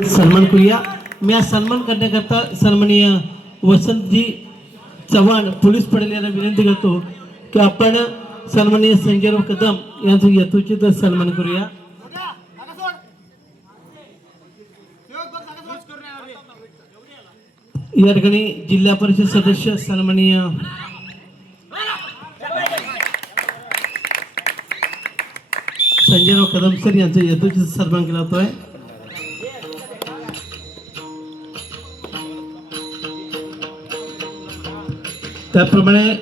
सन्मान करूया. मी आज सन्मान करण्याकरता सन्माननीय वसंतजी चव्हाण पोलीस पडेल यांना विनंती करतो की आपण सन्माननीय संजयराव कदम यांचा यथोचित सन्मान करूया. या ठिकाणी जिल्हा परिषद सदस्य सन्माननीय संजयराव कदम सर यांचा यथोचित सन्मान केला जातोय. त्याप्रमाणे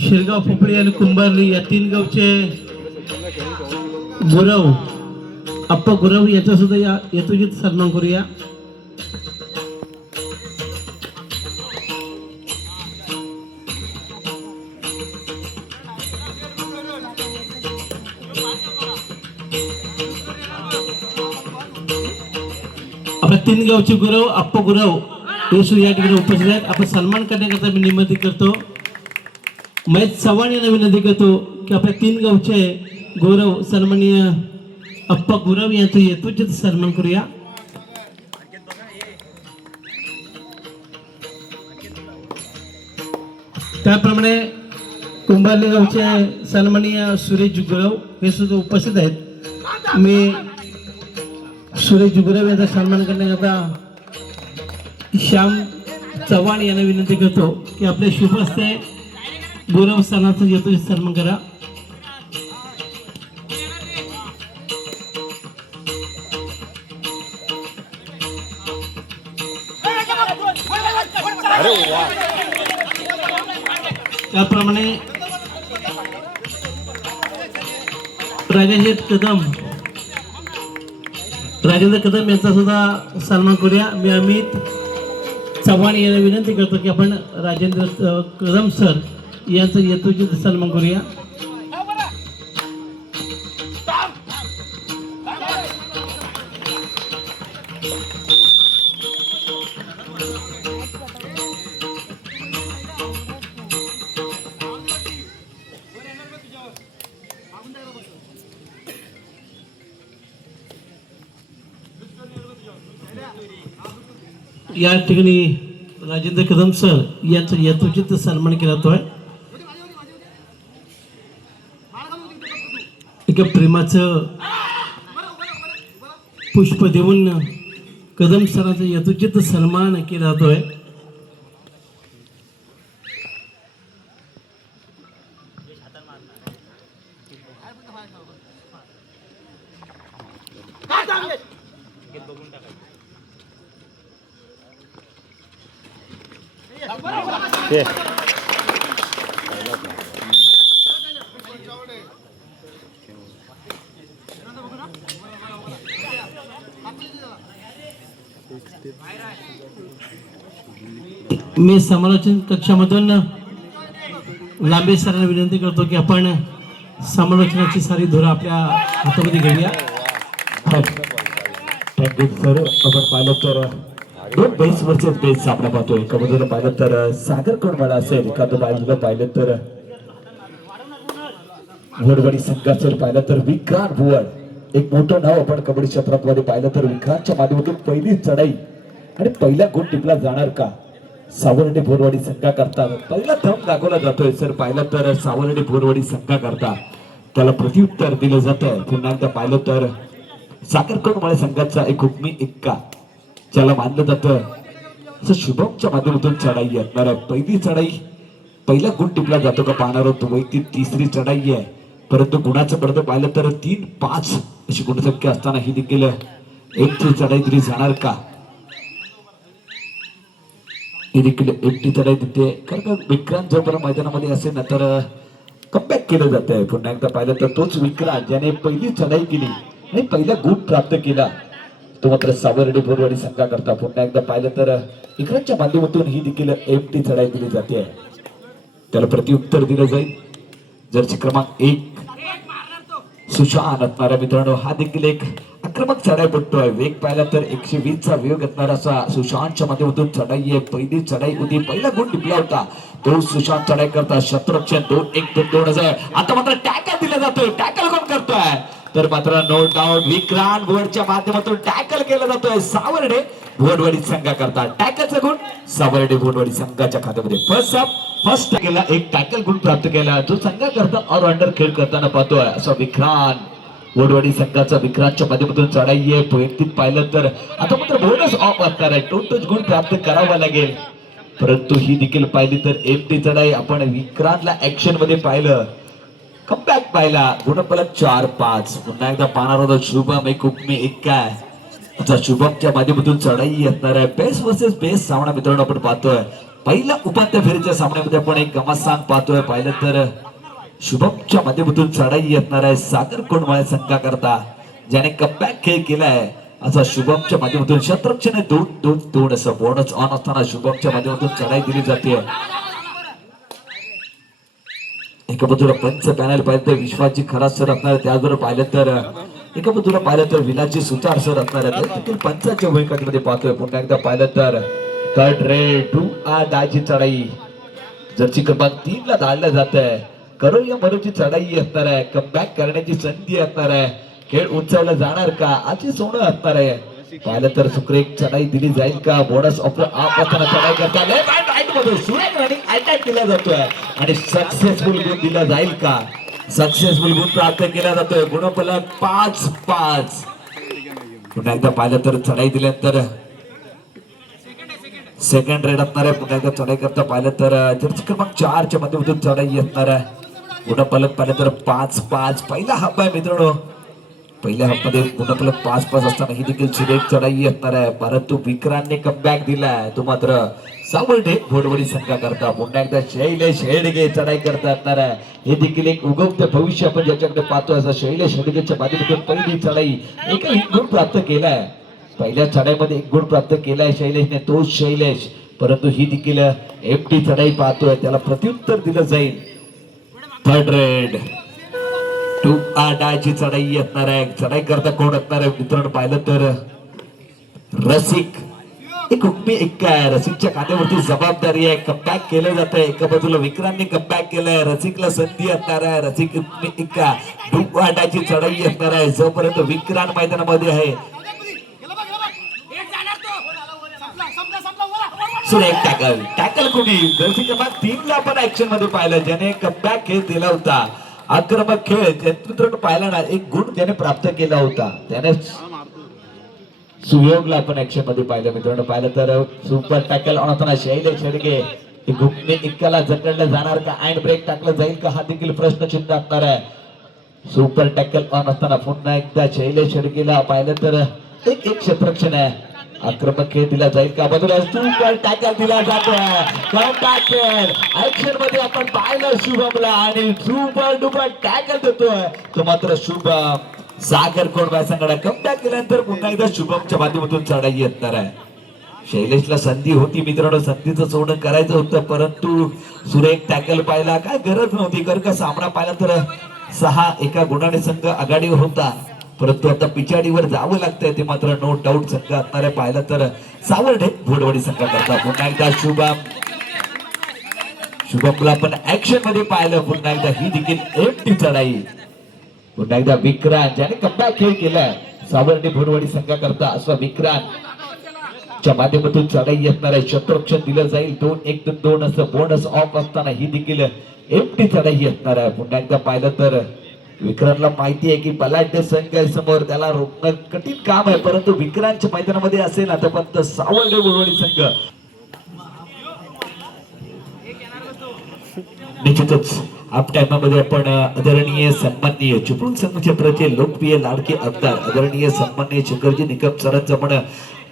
शिरगाव पोपळी आणि कुंभारली या तीन गावचे गुरव अप्पा गुरव याचा सुद्धा या यथोचित सन्मान करूया. आपल्या तीन गावचे गुरव अप्पा गुरव हे सुद्धा या ठिकाणी उपस्थित आहेत. आपण सन्मान करण्याकरता मी निमंत्रित करतो. महेश चव्हाण यांना विनंती करतो की आपल्या तीन गावचे गौरव सन्माननीय अप्पा गुरव यांचा यथोचित सन्मान करूया. त्याप्रमाणे कुंभारली गावचे सन्माननीय सुरेश गुरव हे सुद्धा उपस्थित आहेत. मी सुरेश गुरव यांचा सन्मान करण्याकरता श्याम चव्हाण यांना विनंती करतो की आपल्या शुभ हस्ते गौरव सणाचा यथोचित सन्मान करा. त्याप्रमाणे राजेंद्र कदम यांचा सुद्धा सन्मान करूया. मी अमित चव्हाण यांना विनंती करतो की आपण राजेंद्र कदम सर यांचा यथोचित सन्मान करूया. या ठिकाणी राजेंद्र कदम सर यांचा यथोचित सन्मान केला जातोय. एका प्रेमाचं पुष्प देऊन कदम सरांचा यथोचित सन्मान केला जातोय. मी समालोचन कक्षामधून लांबे सरांना विनंती करतो की आपण समालोचनाची सारी धुरा आपल्या हातामध्ये घेऊया. Thank you sir. आपण पाहिलं तर दोन बेस वरचे बेस आपण पाहतोय. एका बाजूला पाहिलं तर सागर कोणवाला असेल, एखादं बाजूला पाहिलं तर वडवडी संघाचं पाहिलं तर विक्रांत भुवन. एक मोठं नाव आपण कबड्डी क्षेत्रामध्ये पाहिलं तर विक्रांतच्या माध्यमातून पहिली चढाई आणि पहिला गुण टिपला जाणार का सावर्डे बोरवाडी संघा करता पहिला थंब दाखवला जातोय. सर पाहिलं तर सावर्डे बोरवाडी संघा करता त्याला प्रत्युत्तर दिलं जातं. पुन्हा एकदा पाहिलं तर साखरकोटमाळे संघाचा एक हुकमी एक्का ज्याला मानलं जातं असं शुभमच्या माध्यमातून चढाई असणार आहे. पहिली चढाई पहिला गुण टिपला जातो का पाहणार होतो. वैयक्तिक तिसरी चढाई आहे, परंतु गुणाचं पडतं पाहिलं तर 3-5 अशी गुणसंख्या असताना ही देखील एकटी चढाई दिली जाणार का. ही देखील एकटी चढाई देते कारण का विक्रांत जोपर्यंत मैदानामध्ये असेल ना तर कमबॅक केलं जात आहे. पुन्हा एकदा पाहिलं तर तोच विक्रांत ज्याने पहिली चढाई केली आणि पहिला गुण प्राप्त केला तो मात्र सावर्डे बोरवाडी संघा करता. पुन्हा एकदा पाहिलं तर विक्रांतच्या माध्यमातून ही देखील एकटी चढाई दिली जाते. त्याला प्रत्युत्तर दिलं जाईल. जर्सी क्रमांक 1 सुशांत असणाऱ्या मित्रांनो हा देखील एक आक्रमक चढाई पडतोय. वेग पाहिला तर 120 चा वेग असणारा असा सुशांतच्या माध्यमातून चढाई आहे. पहिली चढाई होती, पहिला गुण टिपला होता तो सुशांत चढाई करता. शत्रुक्षण 2-1-2-2 आता मात्र टॅकल दिला जातोय. टॅकल कोण करतोय तर मात्र नो डाऊट विक्रांत भुवडच्या माध्यमातून टॅकल केला जातोय सावर्डे भुवडवाडी संघाकरता. टॅकलचा गुण सावर्डे भुवडवाडी संघाच्या खात्यामध्ये. फर्स्ट केला एक टॅकल गुण प्राप्त केला जो संघाकरता ऑलराऊंडर खेळ करताना पाहतोय असा विक्रांत भुवडवाडी संघाचा. विक्रांतच्या माध्यमातून चढाई आहे वैयक्तिक पाहिलं तर आता मात्र बोनस ऑफ असणार आहे. टोटल गुण प्राप्त करावा लागेल परंतु ही देखील पाहिली तर एमटी चढाई आपण विक्रांतला ऍक्शन मध्ये पाहिलं कमबॅक पाहिला गुणफलक 4-5. पुन्हा एकदा पाहणार होता शुभम एक हुकमी एक काय आता शुभमच्या माध्यमातून चढाई असणार आहे. बेस्ट वर्सेस बेस्ट सामना मित्रांनो आपण पाहतोय. पहिला उपांत्य फेरीच्या सामन्यामध्ये आपण एक घमासान पाहतोय. पाहिलं तर शुभमच्या माध्यमातून चढाई असणार आहे सागर कोंडमाळे संघाकरता ज्याने कमबॅक खेळ केलाय असा शुभमच्या माध्यमातून. शतरक्षणे 2-2-2 असं बोनस ऑन असताना शुभमच्या माध्यमातून चढाई दिली जाते. एका बाजूला पंच पॅनल पाहिलं तर विश्वाची खराब सर असणार आहे. त्याचबरोबर पाहिलं तर एका बाजूला पाहिलं तर विलाची सुतार सर असणार आहे. पंचाच्या भूमिकांमध्ये पाहतोय. पुन्हा एकदा पाहिलं तर थर्ड रेड टू आ डायची चढाई जर्सी क्रमांक 3 ला धाडलं जात आहे. करूया मरूची चढाई असणार आहे. कमबॅक करण्याची संधी असणार आहे. खेळ उंचावला जाणार का आजची सोनं असणार आहे. पाहिलं तर सुखरेख चढाई दिली जाईल का. बोनस ऑफ असताना चढाई करता सुरेख रनिंग अटॅक केला जातोय आणि सक्सेसफुल गुण दिला जाईल का. सक्सेसफुल गुण प्राप्त केला जातोय गुणफलक 5-5. पुन्हा एकदा पाहिलं तर चढाई दिल्यानंतर सेकंड रेड असणार आहे. पुन्हा एकदा चढाई करता पाहिलं तर जर्सी क्रमांक 4 च्या माध्यमातून चढाई असणार आहे. गुणफलक पाहिलं तर 5-5. पहिला हाफ आहे मित्रांनो. पहिल्या हाफमध्ये गुणफलक 5-5 असताना ही देखील सुरेख चढाई असणार आहे परंतु विक्रांतने कमबॅक दिलाय तो मात्र सावर्डे भुवडवाडी संघाकरता. पुन्हा एकदा शैलेश हेडगे चढाई करता असणार आहे. हे देखील एक उगवते भविष्य आपण ज्याच्याकडे पाहतोय असा शैलेश हेडगेच्या माध्यमातून पहिली चढाई एक गुण प्राप्त केलाय. पहिल्या चढाईमध्ये एक गुण प्राप्त केलाय शैलेशने तो शैलेश परंतु ही देखील एमटी चढाई पाहतोय त्याला प्रत्युत्तर दिलं जाईल. थर्ड रेड टू आडाची चढाई असणार आहे. चढाई करता कोण असणार आहे मित्रांनो पाहिलं तर रसिक एक हुकमी एक काय रसिकच्या खात्यावरती जबाबदारी आहे. कमबॅक केलं जात आहे. एका बाजूला विक्रांतने कमबॅक केलंय. रसिकला संधी असणार आहे. रसिक हुकमी एक काय टू आडाची चढाई असणार आहे जोपर्यंत विक्रांत मैदानामध्ये आहे. सुरेख टॅकल टॅकल कोणी जर्सी क्रमांक 3 ला आपण ऍक्शन मध्ये पाहिलं ज्याने कमबॅक खेळ दिला होता. आक्रमक खेळ मित्रांनो पाहिला ना एक गुण त्याने प्राप्त केला होता. त्याने सुयोगला आपण ऍक्शन मध्ये पाहिलं मित्रांनो. पाहिलं तर सुपर टॅकल ऑन होताना शैलेश हेडगे घुमणे एकाला जकडलं जाणार का अँड ब्रेक टाकलं जाईल का हा देखील प्रश्नचिन्ह असणार आहे. सुपर टॅकल ऑन असताना पुन्हा एकदा शैलेश हेडगेला पाहिलं तर एक क्षेत्ररक्षण आहे. आक्रमक खेळ दिला जाईल का. बाजूला सुपर टॅकल दिला जातोय. ऍक्शन मध्ये आपण पाहिलं शुभमला आणि सुपर डुपर टॅकल देतोय तो मात्र शुभम. सागर कोंडमाळे संघाला कमबॅक केल्यानंतर पुन्हा एकदा शुभमच्या माध्यमातून चढाई असणार आहे. शैलेशला संधी होती मित्रांनो संधीचं सोडणं करायचं होतं परंतु सुरेख टॅकल पाहिला काय गरज नव्हती कारण का सामना पाहिला तर 6 एका गुणाने संघ आघाडीवर होता परंतु आता पिछाडीवर जावं लागतंय ते मात्र नो डाऊट संघ असणारे पाहिलं तर सावर्डे भुवडवाडी संघाकरता. पुन्हा एकदा शुभमला आपण ऍक्शन मध्ये पाहिलं. पुन्हा एकदा ही देखील एमटी चढाई. पुन्हा एकदा विक्रांत ज्याने कमबॅक खेळ केलाय सावर्डे भुवडवाडी संघाकरता असा विक्रांतच्या माध्यमातून चढाई असणार आहे. क्षेत्ररक्षण दिलं जाईल 2-1-2 असं बोनस ऑफ असताना ही देखील एमटी चढाई असणार आहे. पुन्हा एकदा पाहिलं तर विक्रांतला माहिती आहे की बलाढ्य संघ समोर त्याला रोखणं कठीण काम आहे परंतु विक्रांतच्या मैदानामध्ये असेल आता पण सावर्डे भुवडवाडी संघ निश्चितच आप टाइमामध्ये आपण आदरणीय सन्माननीय चिपळूण संघक्षेत्राचे लोकप्रिय लाडके आमदार आदरणीय सन्माननीय शेखरजी निकम सरांचं पण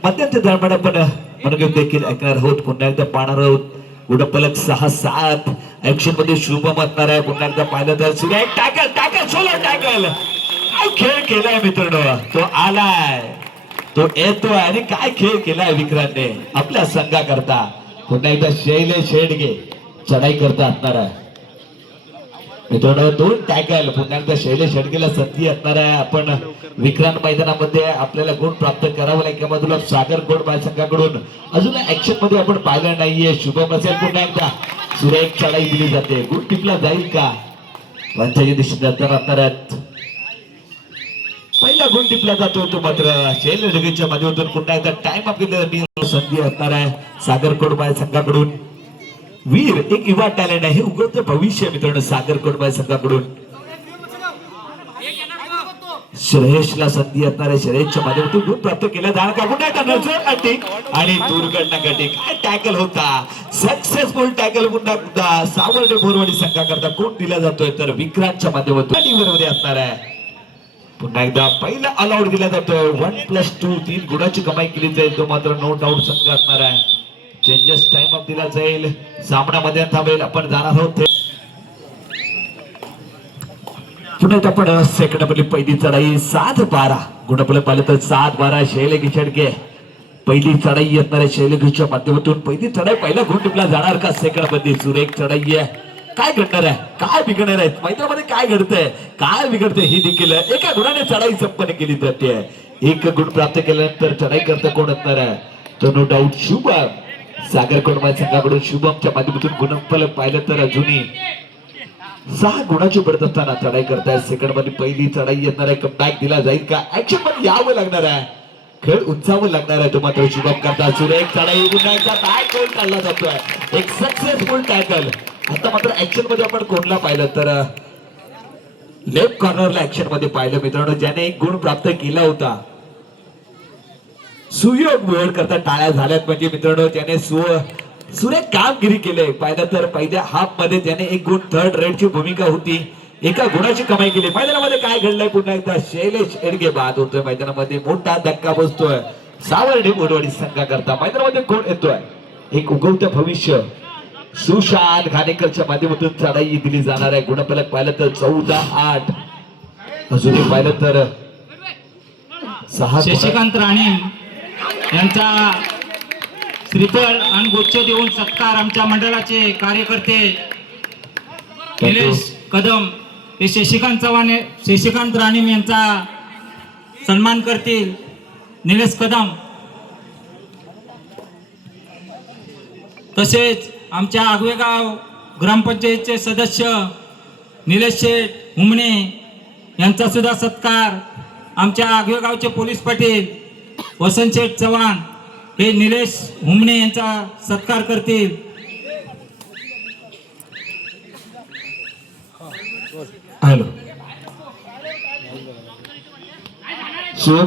मध्यंतर दरम्यान आपण मनोगत देखील ऐकणार आहोत. पुन्हा एकदा पाहणार आहोत. गुणफलक 6-7 ऍक्शन मध्ये शुभम असणार आहे. पुन्हा एकदा पाहिलं तर सुरेख टॅकल टॅकल सोलो टॅकल काय खेळ केलाय मित्रांनो. तो आलाय तो येतोय आणि काय खेळ केलाय विक्रांतने आपल्या संघाकरता. पुन्हा एकदा शैलेश हेडगे चढाई करता असणार आहे मित्रांनो. 2 टॅकल पुन्हा एकदा शैलेश हेडगेला संधी असणार आहे. आपण विक्रांत मैदानामध्ये आपल्याला गुण प्राप्त करावं लागेल. एका बाजूला सागर कोंडमाळे संघाकडून अजून ऍक्शन मध्ये आपण पाहिलं नाहीये. शुभम असेल पुन्हा एकदा सुरेख चढाई दिली जाते. गुण टिपला जाईल का पंचायती दिशेने असणार आहेत. पहिला गुण टिपला जातो तो मात्र शैलेश ढगेच्या माध्यमातून पुन्हा एकदा टाइम अप घेतलेला संधी असणार आहे सागर कोडबाय संघाकडून. वीर एक युवा टॅलेंट आहे, हे उगवतं भविष्य मित्रांनो सागर कोडबाय संघाकडून. श्रेयसला संधी असणार आहे, श्रेयसच्या माध्यमातून गुण प्राप्त केला जाणार का पुन्हा एकदा नजर अटी आणि दूरकडनं गटी. काय टॅकल होता, सक्सेसफुल टॅकल पुन्हा एकदा सावर्डे बोरवाडी संघाकरता कोण दिला जातोय तर विक्रांतच्या माध्यमातून मध्ये असणार आहे. पुन्हा एकदा पहिला अलाउड दिला जातोय 1+2 3 गुणाची कमाई केली जाईल तो मात्र नो डाऊट संघ असणार आहे. चेंजेस टाइम अप दिला जाईल, सामना मध्ये थांबेल. आपण जाणार आहोत पुन्हा एकदा आपण सेकंड आपली पहिली चढाई 7-12 गुणफलक पाहिलं तर 7-12 शैलेश गिचडके पहिली चढाई असणार आहे. शैलेशच्या माध्यमातून पहिली चढाई पहिला गुण टिपला जाणार का सेकंड मध्ये सुरेख चढाई आहे. काय घडणार आहे, काय बिघडणार आहे, मैदानामध्ये काय घडतंय, काय बिघडतंय ही देखील एका गुणाने चढाई संपन्न केली जाते. एक गुण प्राप्त केल्यानंतर चढाई करता कोण असणार आहे तर नो डाऊट शुभम सागर कोडबाय संघाकडून. शुभमच्या माध्यमातून गुणफलक पाहिलं तर अजूनही 6 गुणाची पडत असताना चढाई करताय. सेकंड मध्ये पहिली चढाई येणार आहे, कमबॅक दिला जाईल का, ऍक्शन मध्ये यावं लागणार आहे, खेळ उंचावं लागणार आहे तो मात्र शुभम करता. सुरेख चढाई पुन्हा एकदा टॅकल काढला जातोय, एक सक्सेसफुल टॅकल. आता मात्र ऍक्शन मध्ये आपण कोणला पाहिलं तर लेफ्ट कॉर्नरला ऍक्शन मध्ये पाहिलं मित्रांनो, ज्याने एक गुण प्राप्त केला होता. सुयोग वेळ करता टाळ्या झाल्यात म्हणजे मित्रांनो त्याने सुरेख कामगिरी केले. पाहिलं तर पहिल्या हाफ मध्ये त्याने एक गुण थर्ड रेडची भूमिका होती, एका गुणाची कमाई केली. मैदानामध्ये काय घडलंय पुन्हा एकदा शैलेश एडगे बाद होतोय, मैदानामध्ये मोठा धक्का बसतोय सावर्डे बोरवाडी संघाकरता. मैदानामध्ये कोण येतोय, एक उगवतं भविष्य सुशांत घाणेकरच्या माध्यमातून चढाई दिली जाणार आहे. गुणफलक पाहिलं तर 14-8 अजूनही पाहिलं तर 6 शशिकांत राणे यांचा श्रीफळ आणि गुच्छ देऊन सत्कार आमच्या मंडळाचे कार्यकर्ते निलेश कदम हे शशिकांत राणे यांचा सन्मान करतील. निलेश कदम तसेच आमच्या आगवेगाव ग्रामपंचायतचे सदस्य निलेश शेठ हुमणे यांचा सुद्धा सत्कार आमच्या आगवेगावचे पोलीस पाटील वसंत शेठ चव्हाण हे निलेश हुमणे यांचा सत्कार करतील. हॅलो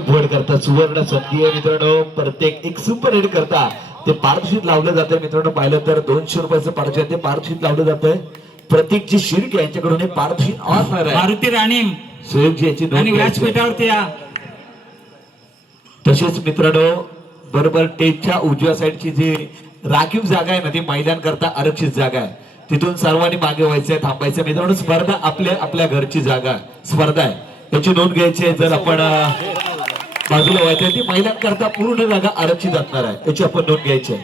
भोड करता सुवर्ण संधी आहे मित्रांनो. प्रत्येक एक सुपर हिट करता ते पारदर्शित लावलं जातंय मित्रांनो. पाहिलं तर 200 रुपयाचं पारदर्शित ते पारदर्शित लावलं जातंय. प्रत्येकची शिर्क यांच्याकडून हे पारदर्शित असणार आहे. मारुती राणे सुयोगजी याची आणि व्यासपीठावरती या. तसेच मित्रांनो बरोबर टेजच्या उजव्या साईडची जी राखीव जागा आहे ना ती महिलांकरता आरक्षित जागा आहे, तिथून सर्वांनी मागे व्हायचंय, थांबायचं मित्रांनो. स्पर्धा आपल्या घरची जागा स्पर्धा आहे, त्याची नोंद घ्यायची आहे. जर आपण बाजूला व्हायचंय ती महिलांकरता पूर्ण जागा आरक्षित असणार आहे, त्याची आपण नोंद घ्यायची आहे.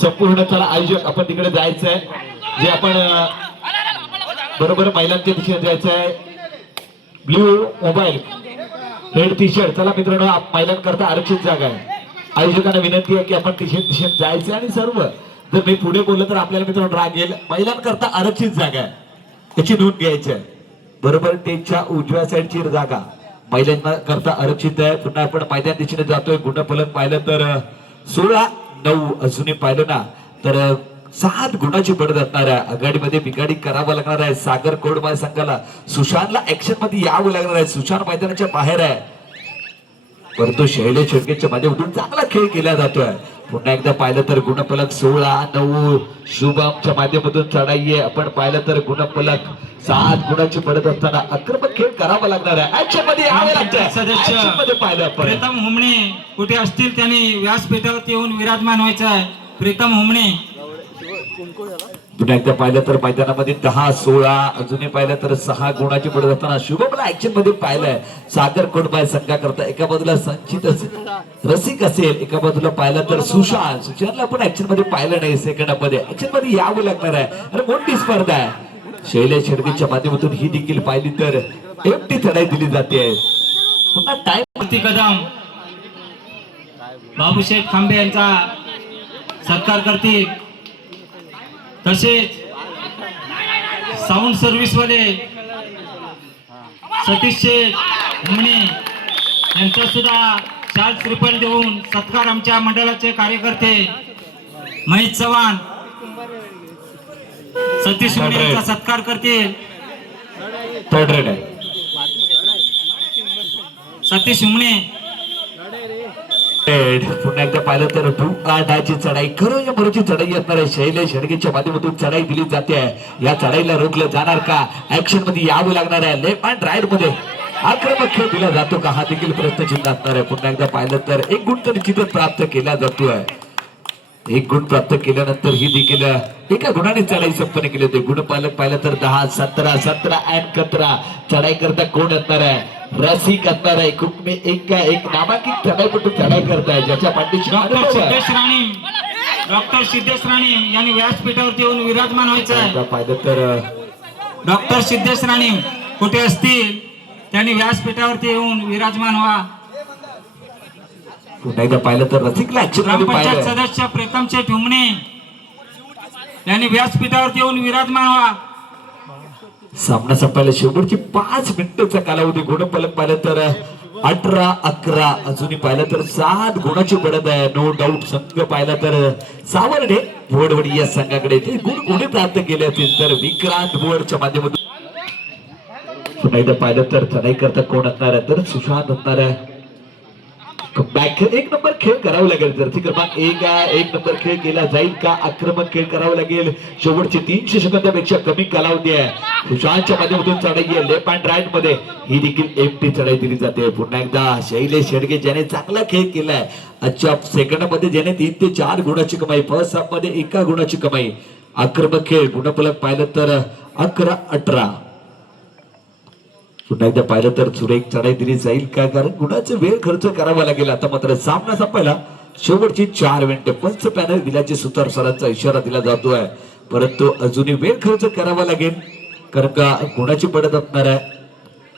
संपूर्ण चला आयोजक आपण तिकडे जायचंय, जे आपण बरोबर महिलांच्या दिशेने जायचंय. Blue mobile red T shirt, चला मित्रांनो महिलांकरता आरक्षित जागा आहे. आयोजकांना विनंती आहे की आपण दिशेने जायचं आणि सर्व जर मी पुढे बोललो तर आपल्याला मित्रांनो राग येईल. महिलांकरता आरक्षित जागा आहे, त्याची नोंद घ्यायची आहे. बरोबर टेजच्या उजव्या साईडची जागा महिलांकरता आरक्षित आहे. पुन्हा आपण मैदान दिशेने जातोय. गुणफलक पाहिलं तर 16-9 अजूनही पाहिलं ना तर 7 गुणाची पडत असणार आहे. आघाडीमध्ये बिघाडी करावं लागणार आहे सागर कोडबाय संघाला. सुशांतला ऍक्शन मध्ये यावं लागणार आहे. सुशांत मैदानाच्या बाहेर आहे, परंतु शैलेश शेडकेच्या माध्यमातून चांगला खेळ केला जातोय. पुन्हा एकदा पाहिलं तर गुणफलक 16-9 शुभमच्या माध्यमातून चढाई आहे. आपण पाहिलं तर गुणफलक 7 गुणाची पडत असताना आक्रमक खेळ करावा लागणार आहे. ऍक्शन मध्ये यावं लागतंय. सदस्य ऍक्शन मध्ये पाहिलं आपण प्रीतम हुमणे कुठे असतील त्यांनी व्यासपीठावरती येऊन विराजमान व्हायचं आहे. प्रीतम हुमणे. पुन्हा एकदा पाहिलं तर मैदानामध्ये 10-16 अजूनही पाहिलं तर 6 गुणाची पडत असताना शुभमला ऍक्शन मध्ये पाहिलंय सागर कोडबाय संघाकरता. एका बाजूला संचित रसिक असेल, एका बाजूला पाहिलं तर सुशांतला आपण ऍक्शन मध्ये पाहिलं नाही. सेकंड मध्ये ऍक्शन मध्ये यावं लागणार आहे आणि मोठी स्पर्धा आहे. शैलेश शेडकेच्या माध्यमातून ही देखील पाहिली तर एकटी चढाई दिली जाते. पुन्हा टाइम कदम बाबूशेठ खांबे यांचा सत्कार करतील. तसेच साऊंड सर्व्हिस वाले सतीश शेठ हुमणे यांचा सुद्धा शाल श्रीफल देऊन सत्कार आमच्या मंडळाचे कार्यकर्ते महेश चव्हाण सतीश हुमणे यांचा सत्कार करतील. थर्ड रेड आहे. सतीश हुमणे पुन्हा एकदा पाहिलं तर 2-8 चढाई खरं या बरोची चढाई असणार आहे. शैलेश शेडगेच्या माध्यमातून चढाई दिली जाते. या चढाईला रोखलं जाणार का? ऍक्शन मध्ये यावं लागणार आहे. लेफ्ट अँड राईट मध्ये आक्रमक खेळ दिला जातो का? हा देखील प्रश्नचिन्ह असणार आहे. पुन्हा एकदा पाहिलं तर 1 गुण तर निश्चितच प्राप्त केला जातोय. 1 गुण प्राप्त केल्यानंतर ही देखील एका गुणाने चढाई संपन्न केली होती. गुणपालक पाहिलं तर 10, 17, 17 and 17 चढाई करता कोण असणार आहे? रसिक असणार आहे. खूप मी एक नामांकित चढाईपटू चढाई करताय ज्याच्या पाठीशी डॉक्टर सिद्धेश राणे यांनी व्यासपीठावरती येऊन विराजमान व्हायचं आहे. पाहिलं तर डॉक्टर सिद्धेश राणे कुठे असतील त्यांनी व्यासपीठावरती येऊन विराजमान व्हा. पुन्हा एकदा पाहिलं तर रसिकला ऍक्शन मध्ये ग्रामपंचायत पाहिलं. सदस्य प्रीतम शेठ हुमणे यांनी व्यासपीठावरती येऊन विराजमान व्हा. सामना संपायला शेवटची 5 मिनिटाचा कालावधी. गुणफलक पाहिलं तर 18-11 अजूनही पाहिलं तर 7 गुणाची पडत आहे. नो डाऊट संघ पाहिला तर सावर्डे भोडवडी या संघाकडे ते गुण कोणी प्राप्त केले असतील तर विक्रांत भोडच्या माध्यमातून. पुन्हा एकदा पाहिलं तर चढाई करता कोण असणार आहे? तर सुशांत असणार आहे. बॅक 1 नंबर खेळ करावा लागेल. जर्सी क्रमांक 1 नंबर खेळ केला जाईल का? आक्रमक खेळ करावा लागेल. शेवटचे 300 सेकंदापेक्षा कमी कालावधी आहे. सुशांतच्या माध्यमातून चढाई आहे लेफ्ट अँड राईट मध्ये. ही देखील एकटी चढाई दिली जाते. पुन्हा एकदा शैलेश शेडगे ज्याने चांगला खेळ केलाय. आजच्या सेकंदामध्ये ज्याने 3 ते 4 गुणाची कमाई, फर्स्ट हाफ मध्ये 1 गुणाची कमाई. आक्रमक खेळ गुणफलक पाहिलं तर 11-18. पुन्हा एकदा पाहिलं तर सुरेख चढाई दिली जाईल का? कारण गुणाचा वेळ खर्च करावा लागेल. आता मात्र सामना संपायला शेवटची 4 मिनिटे. पंच पॅनल दिल्याचे सुतार सरांचा इशारा दिला जातोय. परंतु अजूनही वेळ खर्च करावा लागेल कारण का गुणाची पडत असणार आहे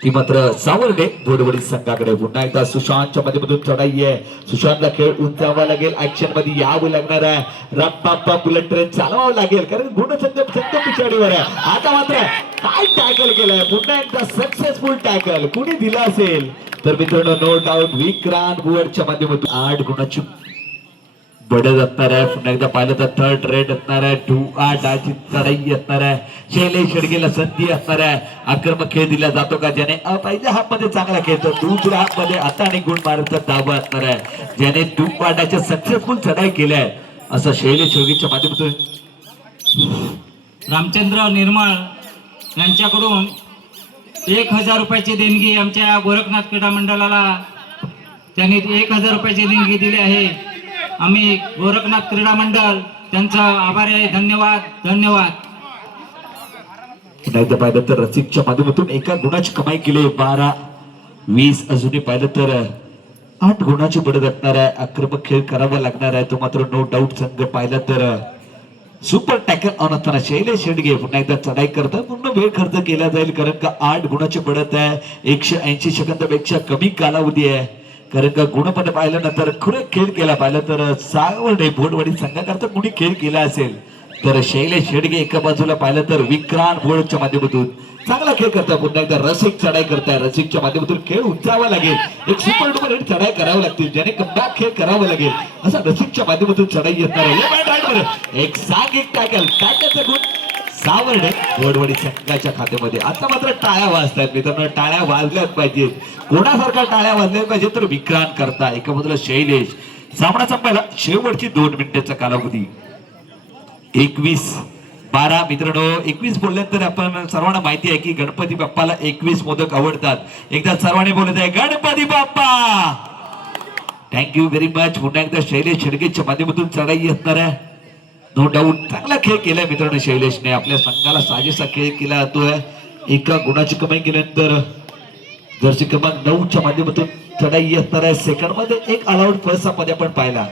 ती मात्र सावर्डे भोडवडी संघाकडे. पुन्हा एकदा सुशांतच्या माध्यमातून चढाई आहे. सुशांतला खेळ उंचावा लागेल. ऍक्शन मध्ये यावं लागणार आहे. रप्पा बुलेट ट्रेन चालवावं लागेल कारण गुणसंख्या पिछाडीवर आहे. आता मात्र काय टॅकल केलंय? पुन्हा एकदा सक्सेसफुल टॅकल कुणी दिला असेल तर मित्रांनो नो डाऊट विक्रांत भुवरच्या माध्यमातून 8 गुणाची बडत असणार आहे. पुन्हा एकदा पाहिलं तर थर्ड रेड असणार आहे. 2-8 चढाई असणार आहे. शैलेश शेडगेला संधी असणार आहे. आक्रमक खेळ दिला जातो का? ज्याने पहिल्या हाफ मध्ये चांगला खेळतो, दुसऱ्या हाफ मध्ये आता आणि गुण मारण्याचा दावा असणार आहे. ज्याने 2-8च्या सक्सेसफुल चढाई केल्या असं शैलेश शेडगेच्या माध्यमातून. रामचंद्र निर्मळ यांच्याकडून 1000 रुपयाची देणगी आमच्या गोरखनाथ क्रीडा मंडळाला त्यांनी 1000 रुपयाची देणगी दिली आहे. आम्ही गोरखनाथ क्रीडा मंडळ त्यांचा आभारी आहे. धन्यवाद धन्यवाद. पुन्हा एकदा पाहिलं तर रसिकच्या माध्यमातून 1 गुणाची कमाई केली. 12-20 अजूनही पाहिलं तर 8 गुणाची बढत असणार आहे. आक्रमक खेळ करावा लागणार आहे. तो मात्र नो डाऊट संघ पाहिला तर सुपर टॅकल ऑन असताना शैलेश शेडगे पुन्हा एकदा चढाई करतात. पूर्ण वेळ खर्च केला जाईल कारण का 8 गुणाची बढत आहे. 180 सेकंदापेक्षा कमी कालावधी आहे कारण का गुणपणे पाहिलं ना तर खुरे खेळ केला. पाहिलं तर सावर्डे भोडवडी संघाकरता कुणी खेळ केला असेल तर शैलेश शेडगे एका बाजूला पाहिलं तर विक्रांत भोडच्या माध्यमातून चांगला खेळ करता. पुन्हा एकदा रसिक चढाई करताय. रसिकच्या माध्यमातून खेळ उंचावा लागेल. एक सुपर डुपर हिट चढाई करावं लागतील ज्याने कमबॅक खेळ करावं लागेल असा रसिकच्या माध्यमातून चढाई येणार आहे. एक सांघिक टॅकल. टॅकलचा गुण सावर्डे भोडवडी संघाच्या खात्यामध्ये. आता मात्र टाळ्या वाजतायत मित्रांनो. टाळ्या वाजल्याच पाहिजेत. कोणासारखा टाळ्या वाजल्या पाहिजे तर विक्रांत करता. एका बाजूला शैलेश. सामना संपायला शेवटची 2 मिनिटाचा कालावधी. 21-12 मित्रांनो. 21 बोलल्यानंतर आपण सर्वांना माहिती आहे की गणपती बाप्पाला 21 मोदक आवडतात. एकदा सर्वांनी बोलत आहे Ganpati Bappa. Thank you very much. पुन्हा एकदा शैलेश शेडगेच्या माध्यमातून चढाई असणार आहे. नो डाऊट चांगला खेळ केलाय मित्रांनो. शैलेशने आपल्या संघाला साजेसा खेळ केला जातोय. 1 गुणाची कमाई केल्यानंतर जर्सी क्रमांक 9च्या माध्यमातून चढाई असणार आहे. सेकंड मध्ये 1 ऑलआउट फर्स्ट हाफ मध्ये आपण पाहिला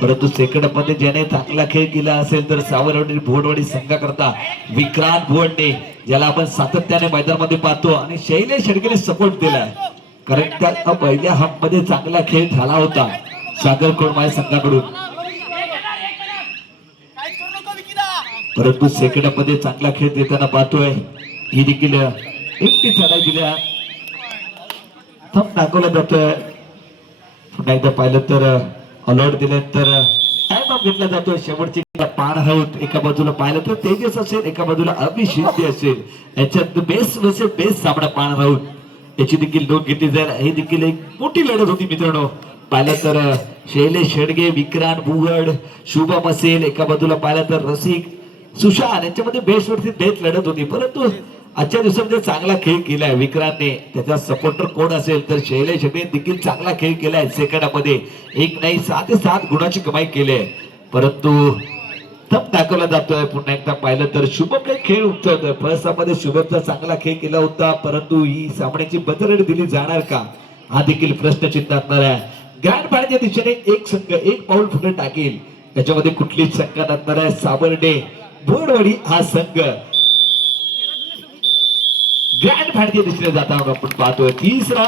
परंतु सेकंड मध्ये ज्याने चांगला खेळ केला असेल तर सावर्डे भोडवडी संघाकरता विक्रांत भोडने ज्याला आपण सातत्याने मैदानामध्ये पाहतो आणि शैलेश शेडगेने सपोर्ट दिलाय कारण त्या पहिल्या हाफ मध्ये चांगला खेळ झाला होता सागर कोळमाळे संघाकडून. परंतु सेकंड मध्ये चांगला खेळ देताना पाहतोय. ही देखील एकटी चढाई दिल्या थंब दाखवला जातोय. पुन्हा एकदा पाहिलं तर अलर्ट दिले तर टाइम ऑफ घेतला जातोय. शेवटची पार आहोत. एका बाजूला पाहिलं तर तेजस असेल, एका बाजूला अभिषेक असेल. याच्यात बेस्ट वर्सेस बेस्ट सामना पाहणार आहोत. याची देखील नोंद घेतली जाईल. ही देखील एक मोठी लढत होती मित्रांनो. पाहिलं तर शैलेश शेडगे, विक्रांत भुवड, शुभम असेल, एका बाजूला पाहिलं तर रसिक, सुशांत यांच्यामध्ये बेस्ट वर्सेस बेस्ट लढत होती. परंतु आजच्या दिवसामध्ये चांगला खेळ केलाय विक्रांतने. त्याचा सपोर्टर कोण असेल तर शैलेश शेडगे देखील चांगला खेळ केलाय. सेकंडामध्ये एक नाही 6 ते 7 गुणाची कमाई केली आहे. परंतु थंब दाखवला जातोय. पुन्हा एकदा पाहिलं तर शुभमने खेळ उठवतोय. फळसामध्ये शुभमचा चांगला खेळ केला होता. परंतु ही सामन्याची बदलट दिली जाणार का हा देखील प्रश्नचिन्ह असणार आहे. ग्रँड फायनलच्या दिशेने एक संघ एक पाऊल पुढे टाकेल. त्याच्यामध्ये कुठलीच शंका नसणार आहे. सावर्डे बोरवाडी हा संघ ग्रँड फायनलच्या दिशेने जाताना आपण पाहतोय. तिसरा